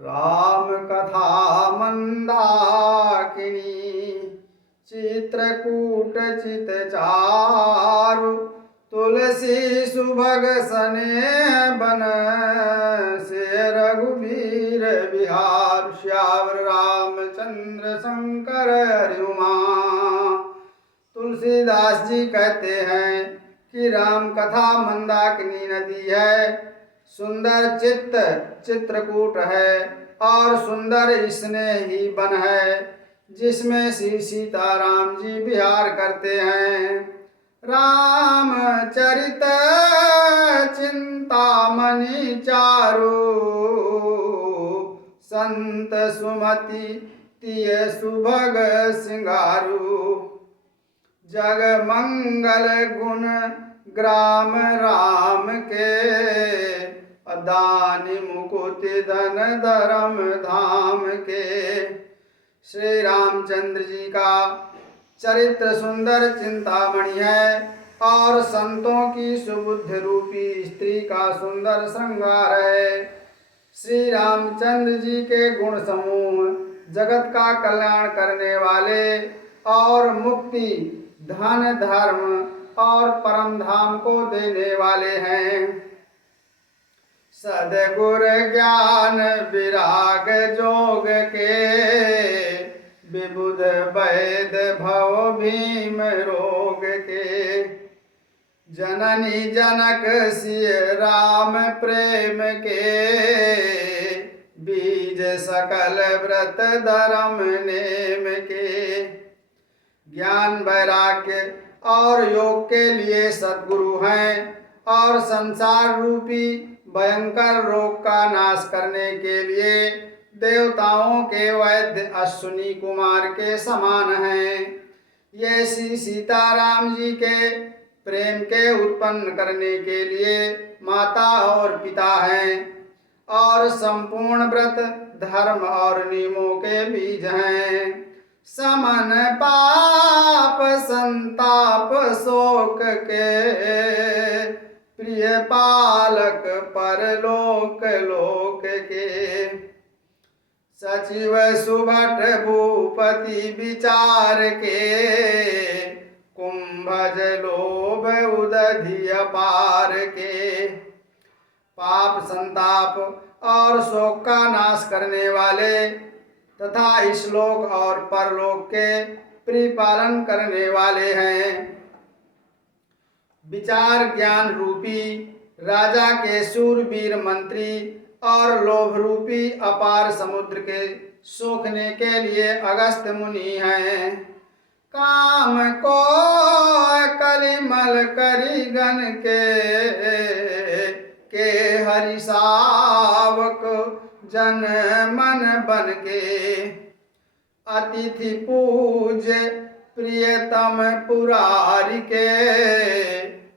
राम कथा मंदाकिनी चित्रकूट चितचारु तुलसी सुभग स्नेह बन से रघुवीर विहार। श्यावर रामचंद्र शंकर हरि उमा। तुलसीदास जी कहते हैं कि राम कथा मंदाकिनी नदी है, सुंदर चित्रकूट है और सुंदर स्नेही वन है जिसमें श्री सीताराम जी विहार करते हैं। रामचरित चिंतामणि चारु संत सुमति तिय सुभग सिंगारू। जग मंगल गुण ग्राम राम के दानी मुकुति धन धर्म धाम के। श्री रामचंद्र जी का चरित्र सुंदर चिंतामणि है और संतों की सुबुद्धि रूपी स्त्री का सुंदर श्रृंगार है। श्री रामचंद्र जी के गुण समूह जगत का कल्याण करने वाले और मुक्ति धन धर्म और परम धाम को देने वाले हैं। सद्गुर ज्ञान विराग जोग के विबुध वैद भव भीम रोग के। जननी जनक सिय राम प्रेम के बीज सकल व्रत धर्म नेम के। ज्ञान वैराग्य और योग के लिए सद्गुरु हैं और संसार रूपी भयंकर रोग का नाश करने के लिए देवताओं के वैद्य अश्विनी कुमार के समान हैं। ये श्री सीताराम जी के प्रेम के उत्पन्न करने के लिए माता और पिता हैं और संपूर्ण व्रत धर्म और नियमों के बीज हैं। समन पाप संताप शोक के प्रिय पालक परलोक लोक के। सचिव सुभट भूपति विचार के कुंभज लोभ उदधि अपार के। पाप संताप और शोक का नाश करने वाले तथा इस-लोक और परलोक के परिपालन करने वाले हैं। विचार ज्ञान रूपी राजा के शूरवीर मंत्री और लोभ रूपी अपार समुद्र के सोखने के लिए अगस्त्य मुनि हैं। काम को कलिमल करिगन के हरि सावक जन मन बन के। अतिथि पूज्य प्रियतम पुरारी के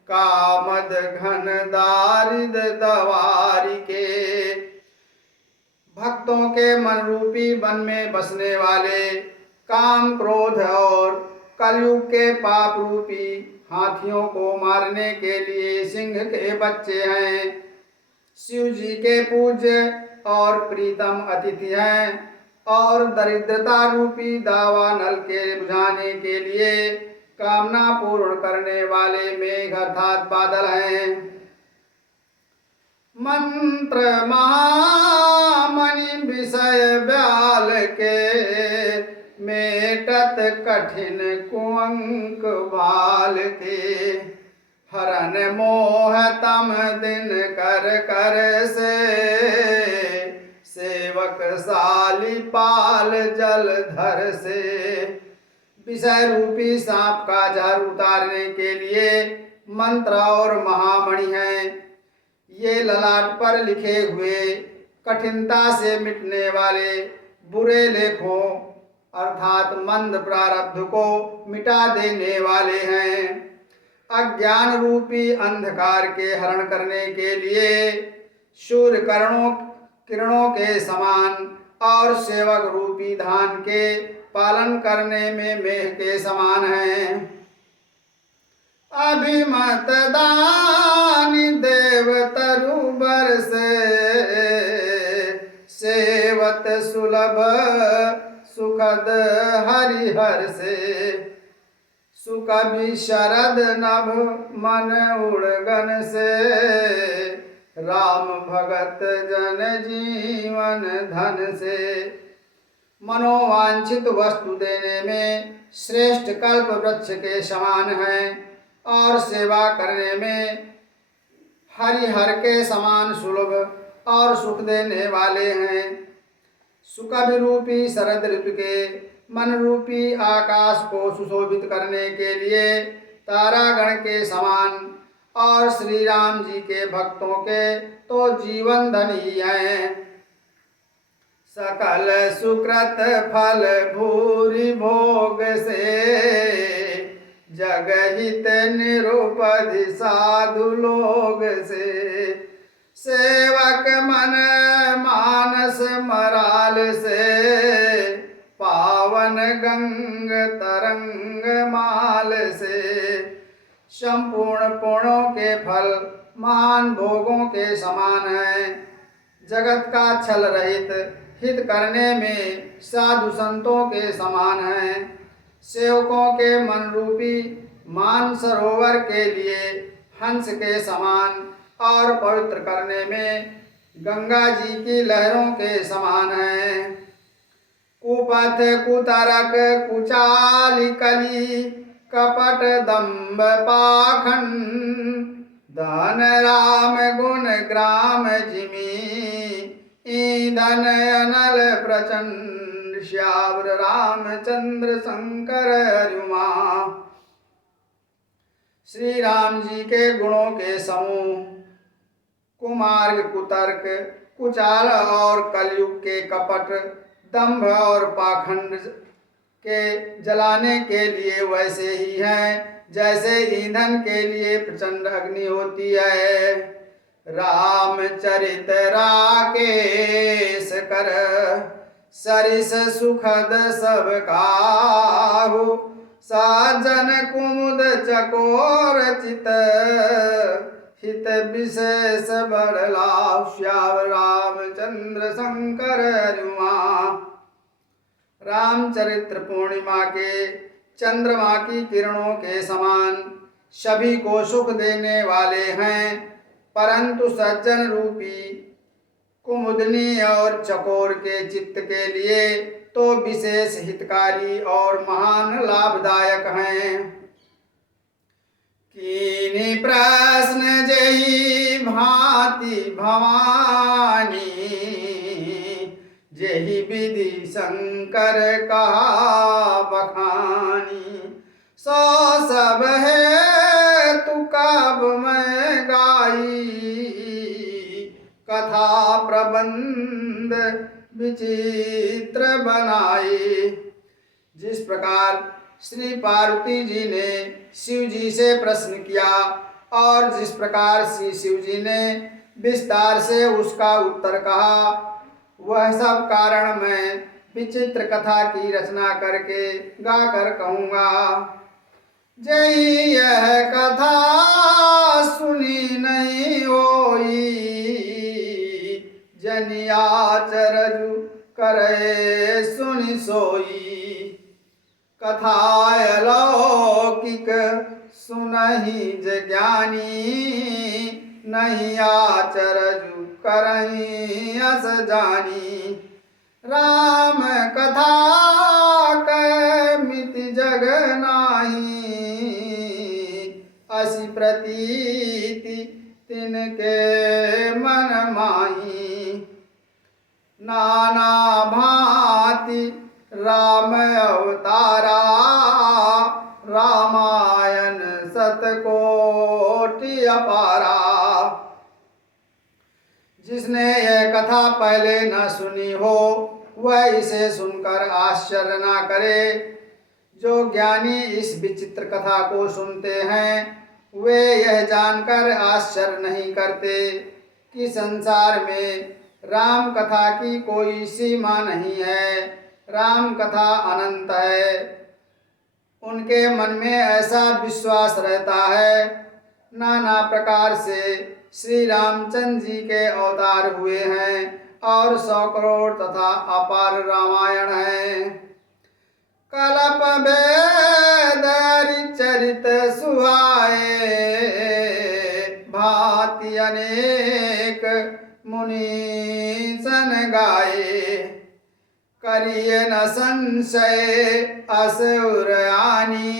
कामद घन दारिद दवारी के। भक्तों के मन रूपी वन में बसने वाले काम क्रोध और कलयुग के पाप रूपी हाथियों को मारने के लिए सिंह के बच्चे हैं। शिव जी के पूज्य और प्रीतम अतिथि हैं और दरिद्रता रूपी दावा नल के बुझाने के लिए कामना पूर्ण करने वाले मेघ अर्थात बादल हैं। मंत्र महामणि विषय ब्याल के मेटत कठिन कुअंक बाल के। हरन मोह तम दिन कर कर से सेवक साली पाल जलधर से। विषय रूपी सांप का जहर उतारने के लिए मंत्र और महामणि हैं। ये ललाट पर लिखे हुए कठिनता से मिटने वाले बुरे लेखों अर्थात मंद प्रारब्ध को मिटा देने वाले हैं। अज्ञान रूपी अंधकार के हरण करने के लिए सूर्य किरणों के समान और सेवक रूपी धान के पालन करने में मेघ के समान हैं। अभिमत दानी देव तरु बरसे सेव भगवत सुलभ सुखद हरिहर से। सुकवि शरद नभ मन उड़गन से, राम भगत जन जीवन धन से। मनोवांछित वस्तु देने में श्रेष्ठ कल्प वृक्ष के समान है और सेवा करने में हरिहर के समान सुलभ और सुख देने वाले हैं। सुकवि रूपी शरद ऋतु के मन रूपी आकाश को सुशोभित करने के लिए तारागण के समान और श्री राम जी के भक्तों के तो जीवन धन ही हैं। सकल सुकृत फल भूरि भोग से, जगहित निरुपधि साधु लोग से। सेवक मन मानस मराल से, पावन गंग तरंग माल से। संपूर्ण पुण्यों के फल महान भोगों के समान हैं। जगत का छल रहित हित करने में साधु संतों के समान हैं। सेवकों के मन रूपी मान सरोवर के लिए हंस के समान और पवित्र करने में गंगा जी की लहरों के समान हैं। कुपथ कुतरक कुचाल कली, कपट दंभ पाखंड। धन राम गुण ग्राम जिमी, ईंधन अनल प्रचंड। श्यावर रामचंद्र शंकर हरिमा। श्री राम जी के गुणों के समूह कुमार्ग कुतर्क कुचाल और कलयुग के कपट दंभ और पाखंड के जलाने के लिए वैसे ही हैं जैसे ईंधन के लिए प्रचंड अग्नि होती है। रामचरित राकेश कर, सरिस सुखद सब काहू। साजन कुमुद चकोर चित, हित विशेष बड़ला। श्यावर रामचंद्र शंकर हरिमा। रामचरित्र पूर्णिमा के चंद्रमा की किरणों के समान सभी को सुख देने वाले हैं, परंतु सज्जन रूपी कुमुदनी और चकोर के चित्त के लिए तो विशेष हितकारी और महान लाभदायक हैं। कीनी प्रश्न जही भांति भवानी, जेहि विधि शंकर कहा बखानी। सो सब है तू कब मैं गाई, कथा प्रबंध विचित्र बनाई। जिस प्रकार श्री पार्वती जी ने शिव जी से प्रश्न किया और जिस प्रकार श्री शिव जी ने विस्तार से उसका उत्तर कहा, वह सब कारण मैं विचित्र कथा की रचना करके गाकर कहूँगा। जय यह कथा सुनी नहीं होई, जनिया चरजु करे सुनि सोई। कथा अलौकिक सुनहि ज्ञानी, नहीं आचरजु करही अस जानी। राम कथा कै मिति जग नाही, असी प्रतीति तिनके मन माही। नाना भांति राम अवतारा, रामायण सतकोटि अपारा। जिसने यह कथा पहले न सुनी हो वह इसे सुनकर आश्चर्य न करे। जो ज्ञानी इस विचित्र कथा को सुनते हैं वे यह जानकर आश्चर्य नहीं करते कि संसार में राम कथा की कोई सीमा नहीं है, राम कथा अनंत है। उनके मन में ऐसा विश्वास रहता है, नाना प्रकार से श्री रामचंद्र जी के अवतार हुए हैं और 100 करोड़ तथा अपार रामायण है। कल्प वेद चरित सुहाए, भांति अनेक मुनि सन गाए। करिए न संशय असुर आनी,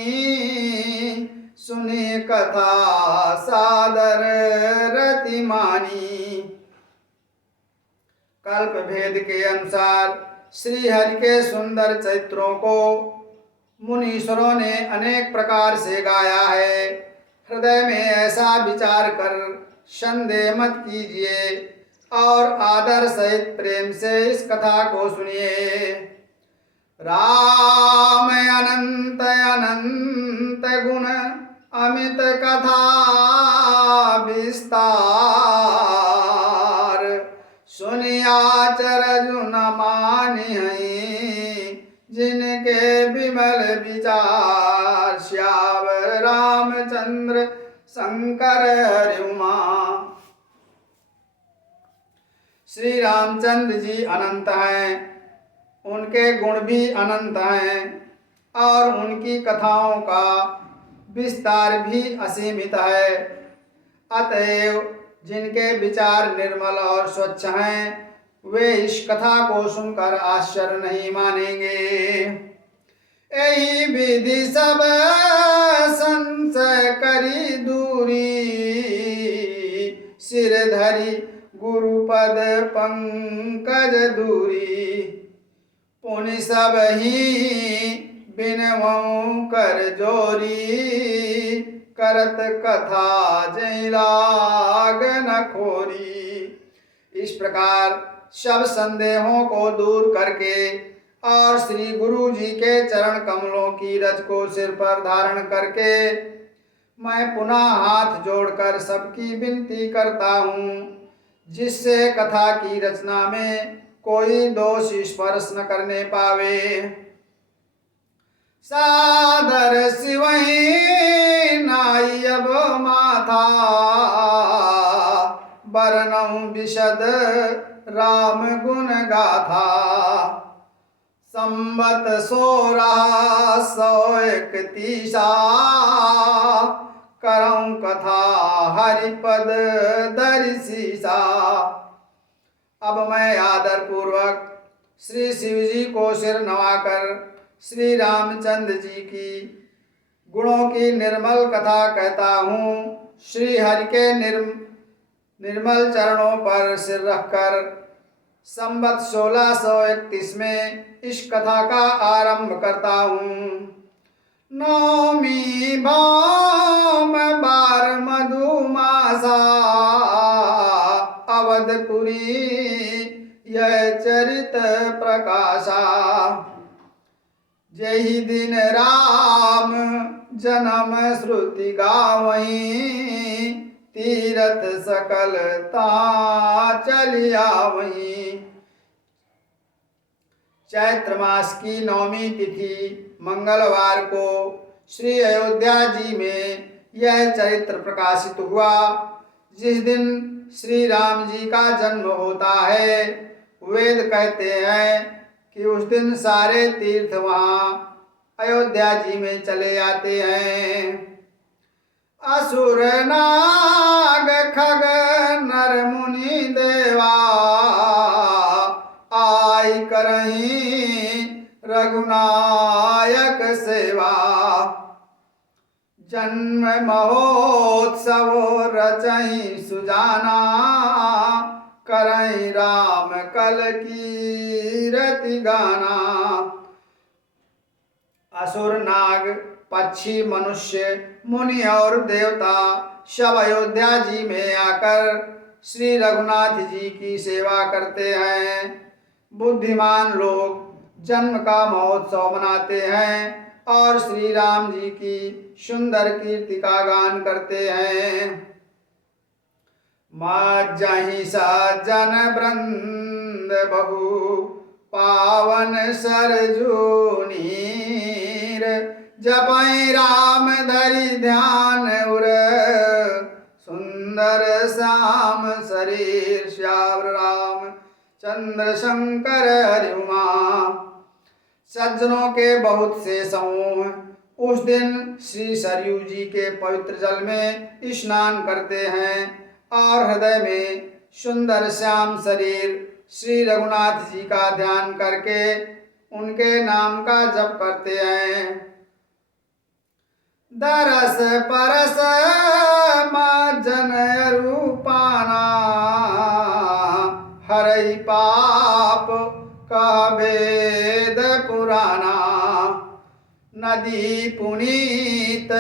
सुनी कथा सादर रति मानी। कल्प भेद के अनुसार श्री हरि के सुंदर चरित्रों को मुनीश्वरों ने अनेक प्रकार से गाया है। हृदय में ऐसा विचार कर संदेह मत कीजिए और आदर सहित प्रेम से इस कथा को सुनिए। राम अनंत अनंत गुण अमित कथा विस्तार, सुनिया चरजु न मानी जिनके विमल विचार। श्यावर रामचंद्र शंकर हरि उमा। श्री रामचंद्र जी अनंत हैं, उनके गुण भी अनंत हैं और उनकी कथाओं का विस्तार भी असीमित है। अतएव जिनके विचार निर्मल और स्वच्छ हैं वे इस कथा को सुनकर आश्चर्य नहीं मानेंगे। यही विधि सब संशय करी दूरी, सिर धरी गुरुपद पंकज दूरी। पुनि सब ही बिनवऊ कर जोरी, करत कथा जय लाग न खोरी। इस प्रकार सब संदेहों को दूर करके और श्री गुरु जी के चरण कमलों की रज को सिर पर धारण करके मैं पुनः हाथ जोड़कर सबकी विनती करता हूँ, जिससे कथा की रचना में कोई दोष स्पर्श न करने पावे। सादर सिवही नाई अब माथा, बरनऊ विशद राम गुण गाथा। संबत 1631 करऊं कथा हरिपद दर्शिसा। अब मैं आदर पूर्वक श्री शिव जी को सिर नवाकर श्री रामचंद्र जी की गुणों की निर्मल कथा कहता हूँ। श्री हरि के निर्मल चरणों पर सिर रखकर संबत 1631 में इस कथा का आरंभ करता हूँ। नौमी भाम बार मधुमासा, अवधपुरी यह चरित प्रकाशा। जही दिन राम जन्म श्रुति गावहीं, तीरथ सकल ता चलिया वहीं। चैत्र मास की 9वीं तिथि मंगलवार को श्री अयोध्या जी में यह चरित्र प्रकाशित हुआ। जिस दिन श्री राम जी का जन्म होता है, वेद कहते हैं कि उस दिन सारे तीर्थ वहाँ अयोध्या जी में चले आते हैं। असुर नाग खग नर मुनि देवा, आई करहीं रघुनायक सेवा। जन्म महोत्सव रचहीं सुजाना, करहीं राम कल कीरति गाना। असुर नाग पक्षी मनुष्य मुनि और देवता सब अयोध्या जी में आकर श्री रघुनाथ जी की सेवा करते हैं। बुद्धिमान लोग जन्म का महोत्सव मनाते हैं और श्री राम जी की सुंदर कीर्ति का गान करते हैं। माजहि सज्जन वृंद बहु पावन सरजू नीर, जपै राम धरि ध्यान उर, सुंदर श्याम शरीर। श्याम चंद्र शंकर हरि उमा। सज्जनों के बहुत से समूह उस दिन श्री सरयू जी के पवित्र जल में स्नान करते हैं और हृदय में सुंदर श्याम शरीर श्री रघुनाथ जी का ध्यान करके उनके नाम का जप करते हैं। दरस परस माजन रूपाना हरई पाप का वेद पुराना। नदी पुनीत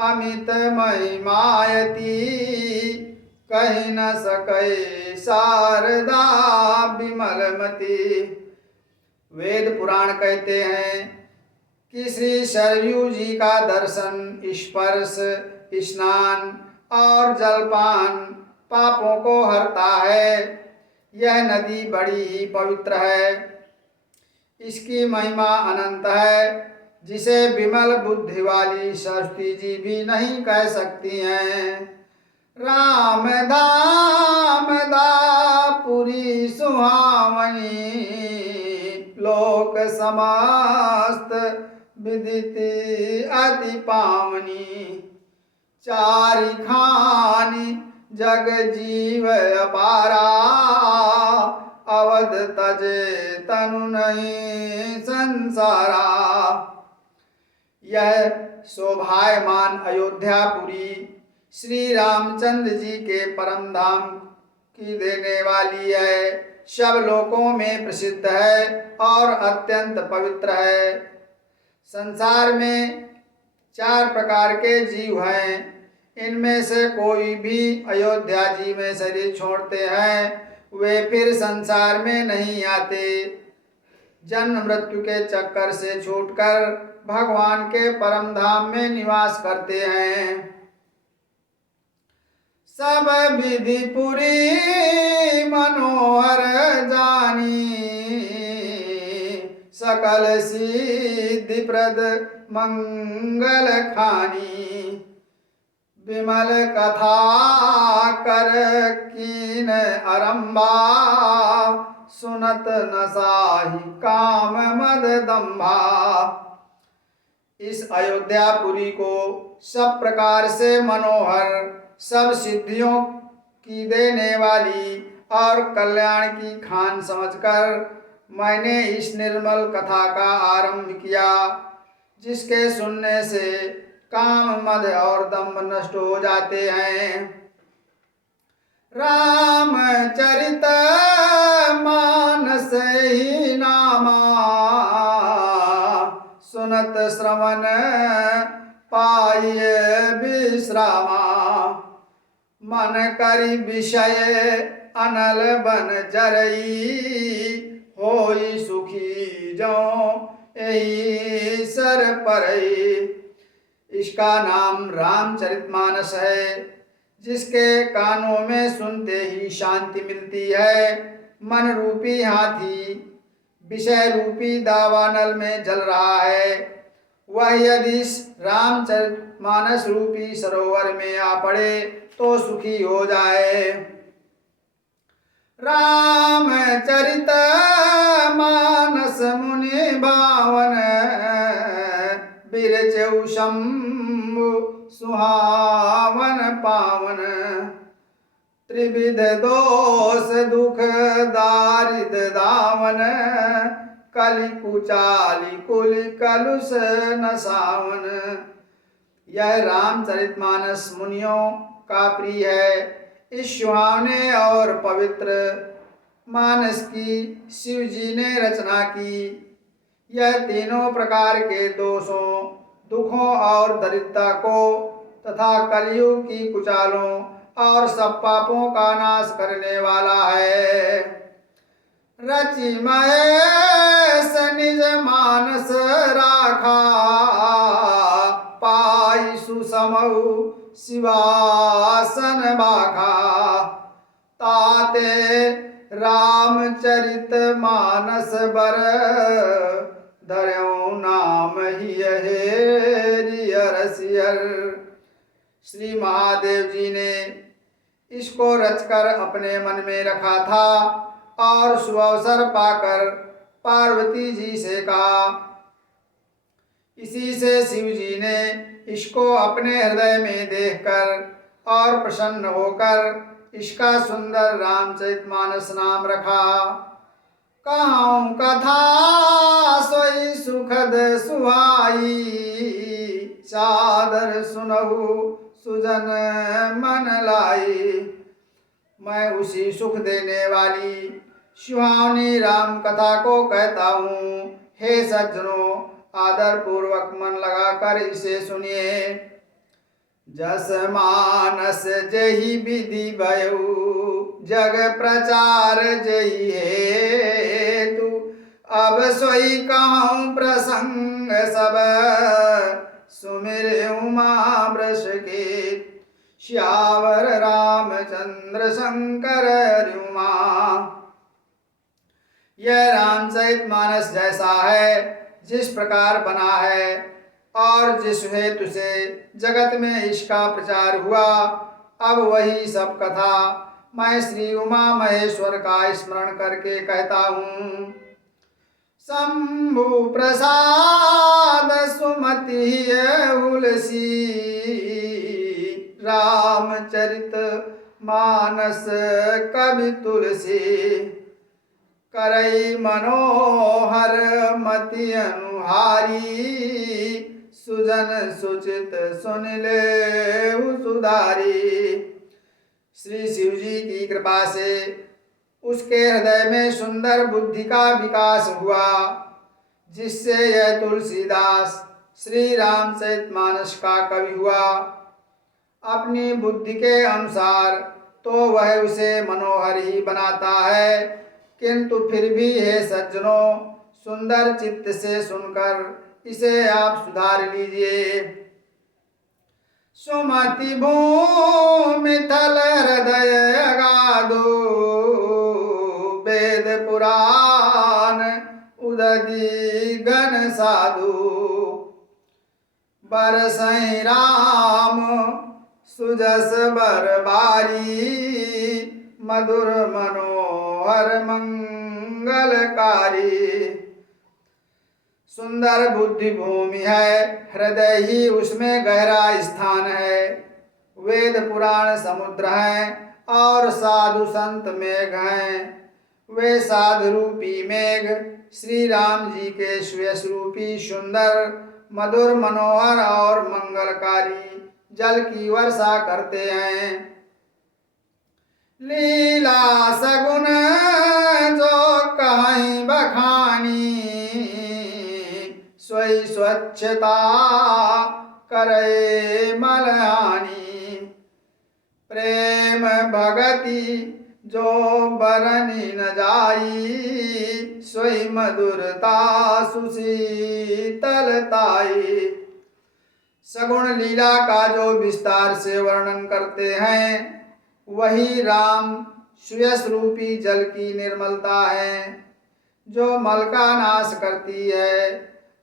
अमित महिमायती कहीं न सके शारदा विमलमती। वेद पुराण कहते हैं कि श्री सरयू जी का दर्शन, स्पर्श, स्नान और जलपान पापों को हरता है। यह नदी बड़ी ही पवित्र है, इसकी महिमा अनंत है, जिसे विमल बुद्धि वाली सरस्वती जी भी नहीं कह सकती हैं। राम धाम दापुरी सुहावनी लोक समस्त विदिति अति पावनी। चारि खानी जग जीव अपारा अवध तजे तनु नहीं संसारा। यह शोभायमान अयोध्यापुरी श्री रामचंद्र जी के परम धाम की देने वाली है। सब लोकों में प्रसिद्ध है और अत्यंत पवित्र है। संसार में 4 प्रकार के जीव हैं। इनमें से कोई भी अयोध्या जी में शरीर छोड़ते हैं वे फिर संसार में नहीं आते। जन्म मृत्यु के चक्कर से छूटकर भगवान के परम धाम में निवास करते हैं। सब विधि पुरी मनोहर जानी सकल सिद्धि प्रद मंगल खानी। विमल कथा कर कीन आरंभा सुनत न साही काम मद दंभा। इस अयोध्यापुरी को सब प्रकार से मनोहर, सब सिद्धियों की देने वाली और कल्याण की खान समझकर मैंने इस निर्मल कथा का आरंभ किया, जिसके सुनने से काम मद और दम्भ नष्ट हो जाते हैं। रामचरित मानस ही नामा सुनत श्रवण पाइए विश्रामा। मन करि विषय अनल बन जरई होई सुखी जो यही सर परई। इसका नाम रामचरितमानस है, जिसके कानों में सुनते ही शांति मिलती है। मन रूपी हाथी विषय रूपी दावानल में जल रहा है, वह यदि रामचरितमानस रूपी सरोवर में आ पड़े तो सुखी हो जाए। रामचरित मानस मुनि भावन बिरचउ शंभु सुहावन पावन। त्रिविध दोष दुख दारिद दावन कलि कुचाली कुल कलुष न सावन। यह रामचरितमानस मुनियों का प्रिय है। इस सुहावने और पवित्र मानस की शिव जी ने रचना की। यह तीनों प्रकार के दोषों, दुखों और दरिद्रता को तथा कलयुग की कुचालों और सब पापों का नाश करने वाला है। रचि महेश निज मानस राखा पाई सुसमऊ शिवासन बाखा। ताते रामचरित मानस बर धर्यो नाम ही रसियर। श्री महादेव जी ने इसको रचकर अपने मन में रखा था और सुअवसर पाकर पार्वती जी से कहा। इसी से शिव जी ने इसको अपने हृदय में देखकर और प्रसन्न होकर इसका सुंदर रामचरितमानस नाम रखा। कहूँ कथा सोई सुखद सुहाई, सादर सुनहु सुजन मन लाई। मैं उसी सुख देने वाली सुहावनी राम कथा को कहता हूँ। हे सज्जनों, आदर पूर्वक मन लगाकर इसे सुनिए। जस मानस जही विधि भयउ, जग प्रचार जही हेतु। अब सोई कहूँ प्रसंग सब, सुमिर उमा वृष के। श्यावर रामचंद्र शंकर रुमा। यह रामचरितमानस जैसा है, जिस प्रकार बना है और जिस हेतु से जगत में इसका प्रचार हुआ, अब वही सब कथा मैं श्री उमा महेश्वर का स्मरण करके कहता हूँ। शंभु प्रसाद सुमति उलसी, रामचरित मानस कवि तुलसी। करई मनोहर मति अनुहारी, सुजन सुचित सुन ले सुधारी। श्री शिव जी की कृपा से उसके हृदय में सुंदर बुद्धि का विकास हुआ, जिससे यह तुलसीदास श्री रामचरितमानस का कवि हुआ। अपनी बुद्धि के अनुसार तो वह उसे मनोहर ही बनाता है, किंतु फिर भी हे सज्जनों, सुंदर चित्त से सुनकर इसे आप सुधार लीजिए। सुमति भूमि थल हृदय अगाधो, वेद पुराण उदधि घन साधु। बरसई राम सुजस बरबारी, मधुर मनोहर मंगलकारी। सुंदर बुद्धि भूमि है, हृदय ही उसमें गहरा स्थान है। वेद पुराण समुद्र हैं और साधु संत मेघ हैं। वे साधु रूपी मेघ श्री राम जी के श्वेत रूपी सुंदर मधुर मनोहर और मंगलकारी जल की वर्षा करते हैं। लीला सगुन जो कहीं बखानी, सोई स्वच्छता करे मलहानी। प्रेम भगति जो बरनी न जाई, सोई मधुरता सुशीतलताई। सगुण लीला का जो विस्तार से वर्णन करते हैं, वही राम सुयस रूपी जल की निर्मलता है, जो मल का नाश करती है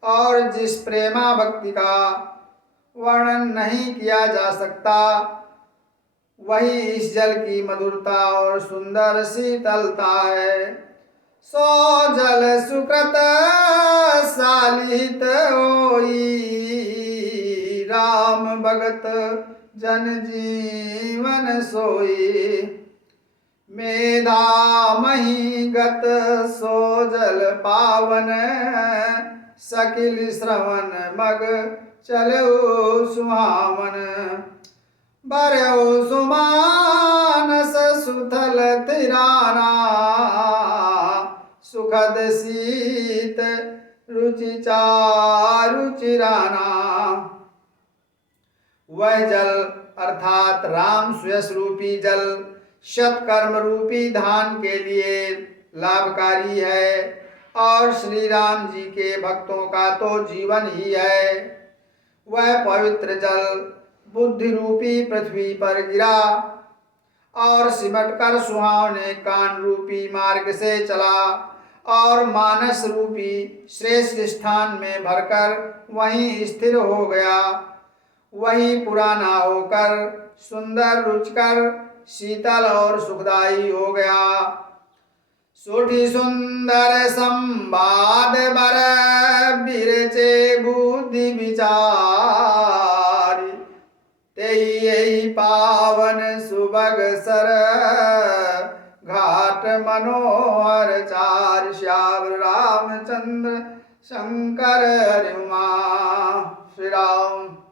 और जिस प्रेमा भक्ति का वर्णन नहीं किया जा सकता, वही इस जल की मधुरता और सुंदर शीतलता है। सो जल सुकृत सालित होई, राम भगत जन जीवन सोई। मेधा मही गत सो जल पावन, सकिल श्रवण मग चलो सुहावन। बरऊ सुमानस सुथल तिराना, सुखद शीत रुचि चारु चिराना। वह जल अर्थात राम सुयस रूपी जल सत्कर्म रूपी धान के लिए लाभकारी है और श्री राम जी के भक्तों का तो जीवन ही है। वह पवित्र जल बुद्धि रूपी पृथ्वी पर गिरा और सिमट कर सुहावने कान रूपी मार्ग से चला और मानस रूपी श्रेष्ठ स्थान में भरकर वहीं स्थिर हो गया। वही पुराना होकर सुंदर रुचकर शीतल और सुखदायी हो गया। सोठी सुंदर संवाद बर बिरचे बुद्धि विचारी तेई यही पावन सुबग सर घाट मनोहर चार श्याम रामचंद्र शंकर हरि उमा। श्री राम।